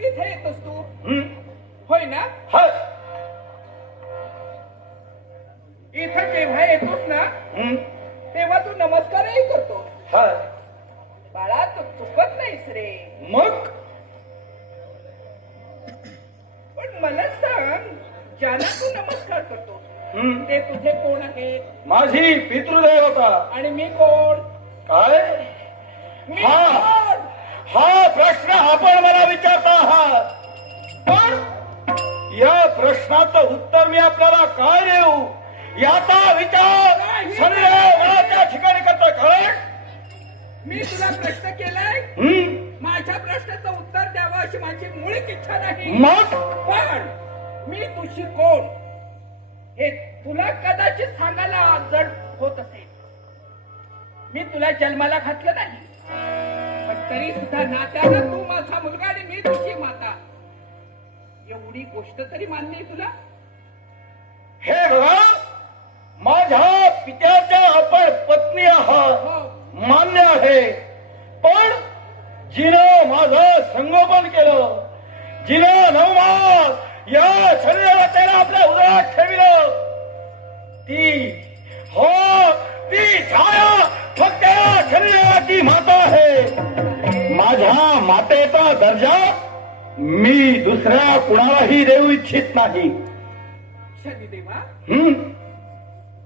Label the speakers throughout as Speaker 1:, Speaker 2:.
Speaker 1: इथे येतोस तू
Speaker 2: हं?
Speaker 1: होय ना
Speaker 2: हा.
Speaker 1: इथं जेव्हा येतोस ना
Speaker 2: हं?
Speaker 1: तेव्हा तू नमस्कारही करतो. बाळा तू चुकत नाहीस रे
Speaker 2: मग
Speaker 1: पण मला सांग ज्यांना तू नमस्कार करतो
Speaker 2: हं?
Speaker 1: ते तुझे कोण आहेत
Speaker 2: माझी पितृदेवता
Speaker 1: आणि मी कोण
Speaker 2: काय
Speaker 1: मी
Speaker 2: हा. हा प्रश्न आपण मला विचारता आहात. पण या प्रश्नाचं उत्तर मी आपल्याला काय देऊ? याचा विचार शरीराच्या ठिकाणी करता कारण
Speaker 1: मी तुला प्रश्न केलाय? माझ्या प्रश्नाचं उत्तर द्यावं अशी माझी मुळीच इच्छा नाही.
Speaker 2: मग?
Speaker 1: पण मी तुझी कोण? हे तुला कदाचित सांगायला जड होत असेल. मी तुला जन्माला घातलं नाही. तरी सुद्धा नात्यानं तू माझा मुलगा आणि मी तुझी माता. एवढी गोष्ट तरी मान्य आहे तुला?
Speaker 2: हे बघा माझ्या पित्याच्या आपण पत्नी आहात
Speaker 1: हो.
Speaker 2: मान्य आहे. पण जिनं माझं संगोपन केलं जिनं नवमास या शरीराला त्याला आपल्या उदरात ठेविलं ती हो ती छाया फक्त या शरीराची माता आहे. माझ्या मातेचा दर्जा मी दुसऱ्या कुणालाही देऊ इच्छित नाही.
Speaker 1: शनिदेवा
Speaker 2: हम्म.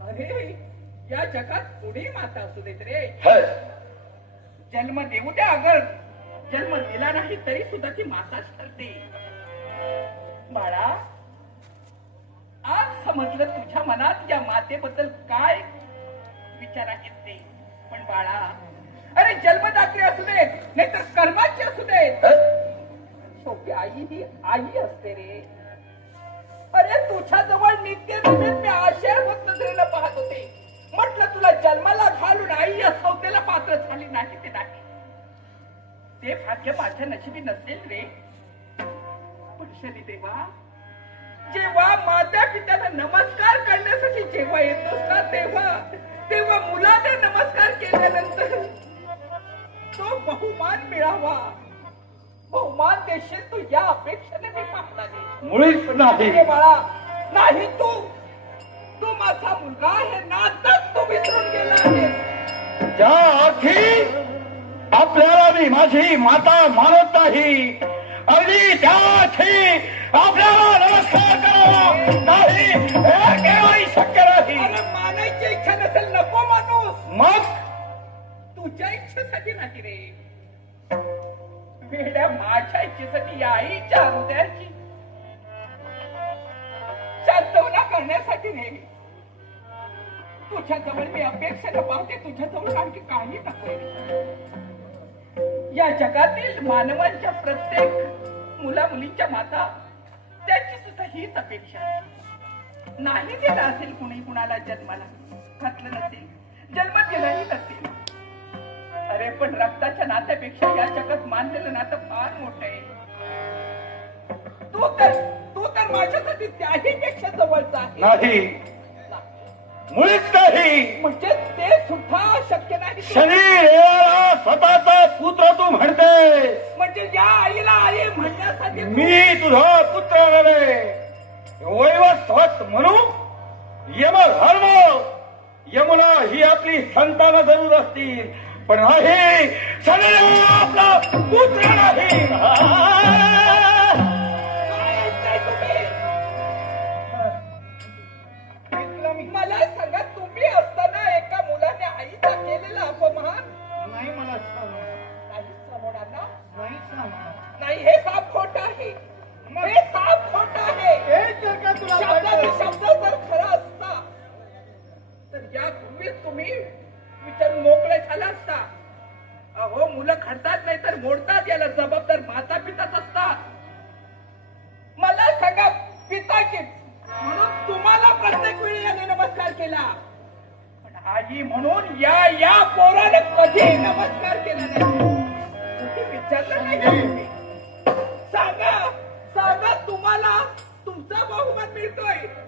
Speaker 1: अरे या जगात पुढे माता असू देत रे?
Speaker 2: है.
Speaker 1: जन्म देऊ द्या अगर. जन्म दिला नाही तरी सुद्धा ती माताच ठरते. बाळा आज समजलं तुझ्या मनात या मातेबद्दल काय विचार आहेत ते. पण बाळा अरे जन्मदात्री असू देत नाहीतर कर्माची असू देत? शेवटी आई ही आई असते रे. अरे तुझ्या जवळ नित्य मी आशयाभूत नजरेनं पाहत होते. म्हटलं तुला जन्माला घालून आई या संस्थेला पात्र झाली नाही ते नाही. ते भाग्य माझ्या नशिबी नसेल रे. पण शनी देवा जेव्हा माता पित्याला नमस्कार करण्यासाठी जेव्हा येतोस ना तेव्हा तेव्हा मुलाने नमस्कार केल्यानंतर तो बहुमान मिळावा बहुमान देशील तू या अपेक्षेने मी नाही
Speaker 2: मुळीच नाही.
Speaker 1: बाळा नाही तू. तू माझा मुलगा आहे नातच तू विसरून गेला आहे
Speaker 2: ज्या अर्थी आपल्याला मी माझी माता मानत नाही अगदी त्या अर्थी आपल्याला नमस्कार करावा. नाही हे केव्हाही शक्य नाही.
Speaker 1: मानायची इच्छा नसेल नको माणूस
Speaker 2: मग
Speaker 1: तुझ्या नाही रे? वेड्या माझ्या इच्छेसाठी या आईच्या हृदयाची शांतवना करण्यासाठी रे तुझ्या जवळ मी अपेक्षेनं पाहते तुझ्या जवळ आणखी काही नको या जगातील मानवांच्या प्रत्येक मुला मुलींच्या माता त्यांची सुद्धा हीच अपेक्षा नाही दिला असेल कुणी कुणाला जन्माला. घातलं नसेल. जन्म दिलाही नसेल. अरे पण रक्ताच्या नात्यापेक्षा या जगात मानलेलं नातं फार मोठं आहे. तू तर तू तर माझ्यासाठी त्याही पेक्षा जवळचा आहे.
Speaker 2: नाही. मुळीच नाही.
Speaker 1: म्हणजे ते सुद्धा शक्य नाही.
Speaker 2: शनी देवाला स्वतःचा पुत्र तू म्हणते.
Speaker 1: म्हणजे या आईला आई म्हणण्यासाठी तू-
Speaker 2: मी तुझा पुत्र नव्हे. वैवस्वत म्हणू यम धर्म. यमुना ही आपली संतान जरूर असतील. पण शरीर आपला पुत्र नाही?
Speaker 1: मला सांगा तुम्ही असताना एका मुलाने आईचा केलेला अपमान?
Speaker 3: नाही मला
Speaker 1: नाही समोर ना?
Speaker 3: नाही सांग
Speaker 1: नाही हे साप खोट आहे. हे साप खोट आहे.
Speaker 3: हे जर का तुला
Speaker 1: शब्दाचा
Speaker 3: कळलं-
Speaker 1: शब्द जर खरा असता तर तुम्ही विचारून मोकळे झाला असता. अहो मुलं खडतात नाही तर मोडतात याला जबाबदार माता पिताच असतात. मला सांगा पिताची म्हणून तुम्हाला प्रत्येक वेळी याने नमस्कार केला. पण आई म्हणून या या पोराने कधी नमस्कार केला नाही? विचारलं नाही सांगा सांगा तुम्हाला तुमचा बहुमत मिळतोय.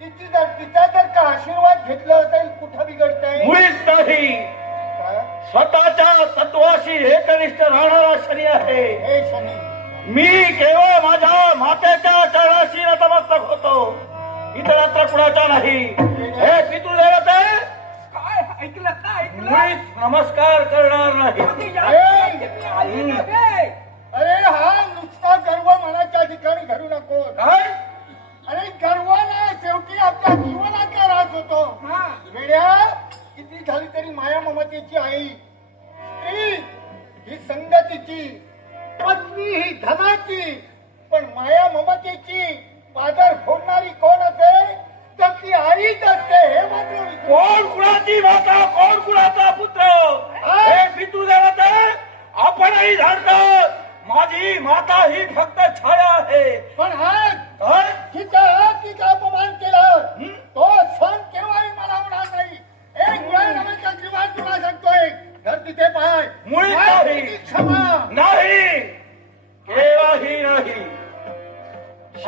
Speaker 3: तिची जर तिचा जर का आशीर्वाद घेतला असेल कुठं बिघडतंय?
Speaker 2: मुळीच नाही.
Speaker 3: काय?
Speaker 2: स्वतःच्या तत्वाशी एकनिष्ठ राहणारा शनी आहे.
Speaker 3: हे शनी.
Speaker 2: मी केवळ माझ्या मातेच्या चरणाशी नतमस्तक होतो. इतरत्र कुणाच्या नाही. हे पितृदेवत आहे
Speaker 1: काय? ऐकलं का? ऐकलं?
Speaker 2: मुळीच नमस्कार करणार नाही.
Speaker 1: अरे!
Speaker 3: हा नुसता गर्व मनाच्या ठिकाणी घडू नको
Speaker 2: काय?
Speaker 3: अरे गर्वाला वेड्या किती झाली तरी माया ममतेची आई. स्त्री ही संगतीची पत्नी ही धनाची पण माया ममतेची पादर फोडणारी कोण असेल तर ती आईच असते हे मात्र
Speaker 2: कोण कुणाची माता कोण कुणाचा पुत्र? हे? पितृदेवत आहे आपणही जाणतो माझी माता ही फक्त छाया आहे.
Speaker 3: पण आज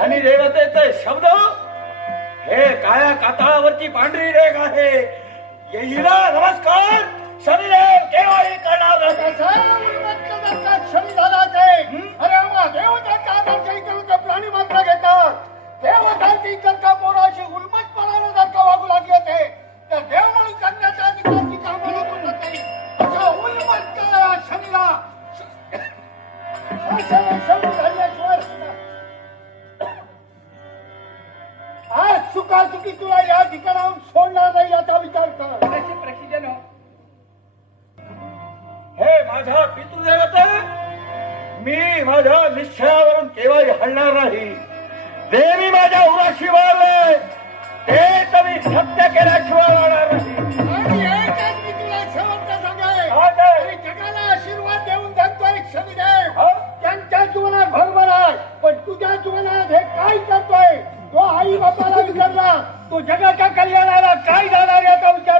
Speaker 2: शनी देवतेचे शब्द हे काळ्या कातळावरची पांढरी रेख आहे. येईला नमस्कार. शनिदेव केव्हाही करणार नाही.
Speaker 3: कसा झाला ते अरे वा देवतांच्या प्राणी मात्र घेतात देवतांची जर का पोराशी उन्मत्तपणाने जर का वागू लागले ते तर देव म्हणून
Speaker 2: करण्याचा हलणार नाही. देवी माझ्या उराशी वाळले ते तर मी सत्य केल्याशिवाय राहणार नाही.
Speaker 3: आणि एकच मी तुला शेवटचं सांगेन.
Speaker 2: काय ते?
Speaker 3: आणि जगाला आशीर्वाद देऊन शनिदेव
Speaker 2: हा?
Speaker 3: त्यांच्या जीवनात भरभर आहे पण तुझ्या जीवनात हे काय करतोय? तो आई बापाला विचारला तो जगाच्या कल्याणाला काय जाणार याचा विचार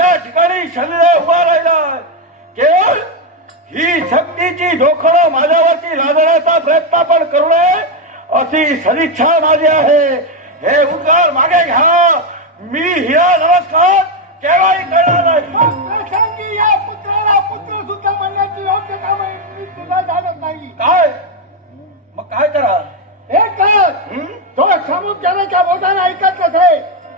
Speaker 2: विश्वाच्या ठिकाणी शनिदेव उभा राहिला केवळ ही शक्तीची जोखड माझ्यावरती लादण्याचा प्रयत्न पण करू नये अशी सदिच्छा माझी आहे. हे उद्गार मागे घ्या. मी हिरा नमस्कार केव्हाही करणार नाही.
Speaker 3: या पुत्राला पुत्र सुद्धा म्हणण्याची योग्य काम मी तुला झालं नाही.
Speaker 2: काय? मग काय करा?
Speaker 3: हे कर? तो समुद्राच्या बोटाने ऐकत नसे.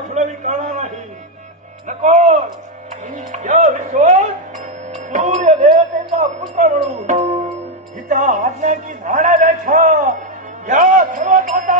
Speaker 2: पुढे विकाणार नाही. नको. या विश्वास सूर्य देवतेचा पुत्र म्हणून हिचा आज्ञाची झाडापेक्षा या सर्व आता